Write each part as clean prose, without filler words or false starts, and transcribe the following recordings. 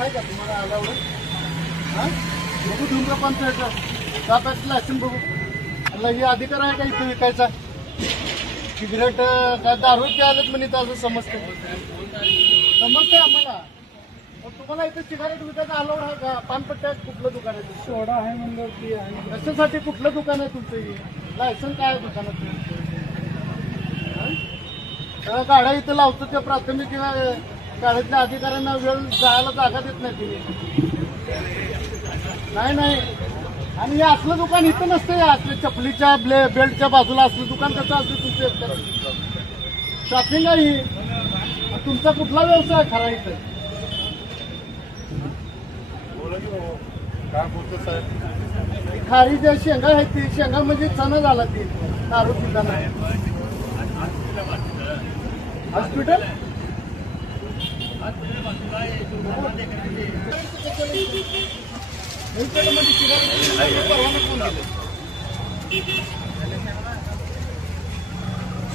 आहे का तुम्हाला आल्यावर? हा बघू धूम्रपानचं सापाचं लायसन बघू. हे अधिकार आहे का इथे विकायचा? सिगरेट काय दारू प्यायलेत म्हणे असं समजते आम्हाला. मग तुम्हाला इथे सिगारेट विकायचा अलाउड आहे का? पानपट्ट्या कुठलं दुकान आहे? सोडा आहे म्हणलं ती आहे. कशासाठी कुठलं दुकान आहे तुमचं? लायसन काय आहे दुकानात? गाड्या इथं लावतो त्या प्राथमिक गाड्यातल्या अधिकाऱ्यांना वेळ जायला जागा देत नाही तुम्ही. नाही आणि हे असलं दुकान इथं नसतं. असलं चपलीच्या बेल्टच्या बाजूला असलं दुकान कसं असतं तुमचं? शॉपिंग आहे ही. तुमचा कुठला व्यवसाय खरा इथं? काय बोलतो साहेब? खारी ज्या शेंगा आहेत ती शेंगा म्हणजे चणा झाला ती दारू पिताना. हॉस्पिटल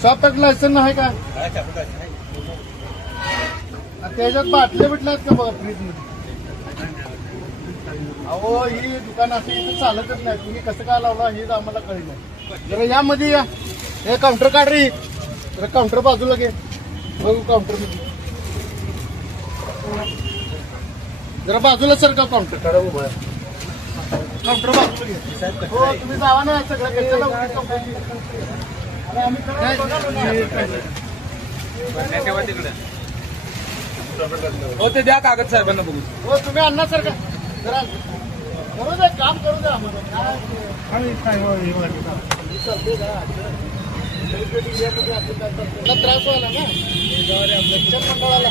शॉपचं लायसन आहे का? त्याच्यात बाटल्या बिटल्या आहेत का बघा फ्रीज मध्ये? अहो ही दुकान असं इथं चालतच नाही. तुम्ही कसं काय लावला हे आम्हाला कळलं नाही. जरा यामध्ये या. हे काउंटर काढ रे. जरा काउंटर बाजूला घे बघू. काउंटर मध्ये जरा बाजूला सर का काउंटर काढा उभा. काउंटर बाजूला घे. हो तुम्ही जावा ना सगळं कशाला हो ते द्या कागद साहेबांना बघू. हो तुम्ही आणणार सर का जरा करू द्या काम करू द्या आम्हाला. त्रास व्हायला ना शिक्षण मंडळाला.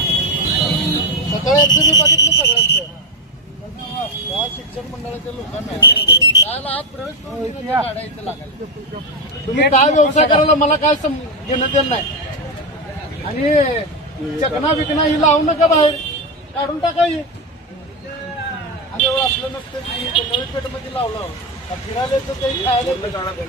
सकाळी एकदा मी बघितलं सगळ्यांचं त्या शिक्षण मंडळाच्या लोकांना त्याला आत प्रवेश करून गाड्या इथे लागायला. तुम्ही काय व्यवसाय करायला मला काय घेणं देणं नाही. आणि चकना विकना ही लावू नका बाहेर. काढून टाका ही. आणि एवढं असलं नसतं की नवी पेठ मध्ये लावलं फिरायला तर काही खायला